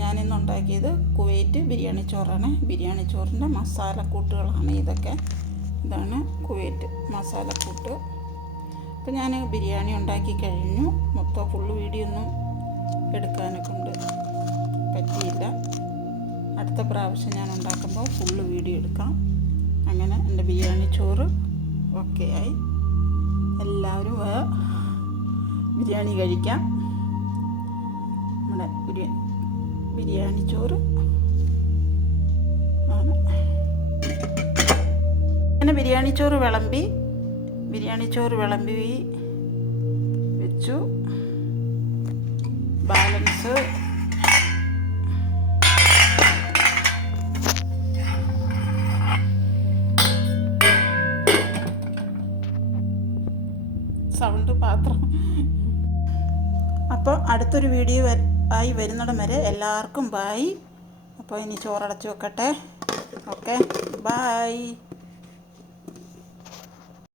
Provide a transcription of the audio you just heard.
ഞാനിന്ന് ഉണ്ടാക്കിയത് കുവൈറ്റ് ബിരിയാണി ചോറാണ്. ബിരിയാണി ചോറിൻ്റെ മസാലക്കൂട്ടുകളാണ് ഇതൊക്കെ. ഇതാണ് കുവൈറ്റ് മസാലക്കൂട്ട്. അപ്പോൾ ഞാൻ ബിരിയാണി ഉണ്ടാക്കി കഴിഞ്ഞു. മൊത്തം ഫുള്ള് വീഡിയോ ഒന്നും എടുക്കാനൊക്കെ പറ്റിയില്ല. അടുത്ത പ്രാവശ്യം ഞാൻ ഉണ്ടാക്കുമ്പോൾ ഫുള്ള് വീഡിയോ എടുക്കാം. അങ്ങനെ എൻ്റെ ബിരിയാണി ചോറ് ഓക്കെ ആയി. എല്ലാവരും ബിരിയാണി കഴിക്കാം. നമ്മുടെ ബിരിയാണി ചോറ് ആണ്. അങ്ങനെ ബിരിയാണി ചോറ് വിളമ്പി വെച്ചു. ബാലൻസ് സൗണ്ട് പാത്രം. അപ്പോൾ അടുത്തൊരു വീഡിയോ ആയി വരുന്നിടം വരെ എല്ലാവർക്കും ബായ്. അപ്പോൾ ഇനി ചോറടച്ച് വെക്കട്ടെ. Okay, bye.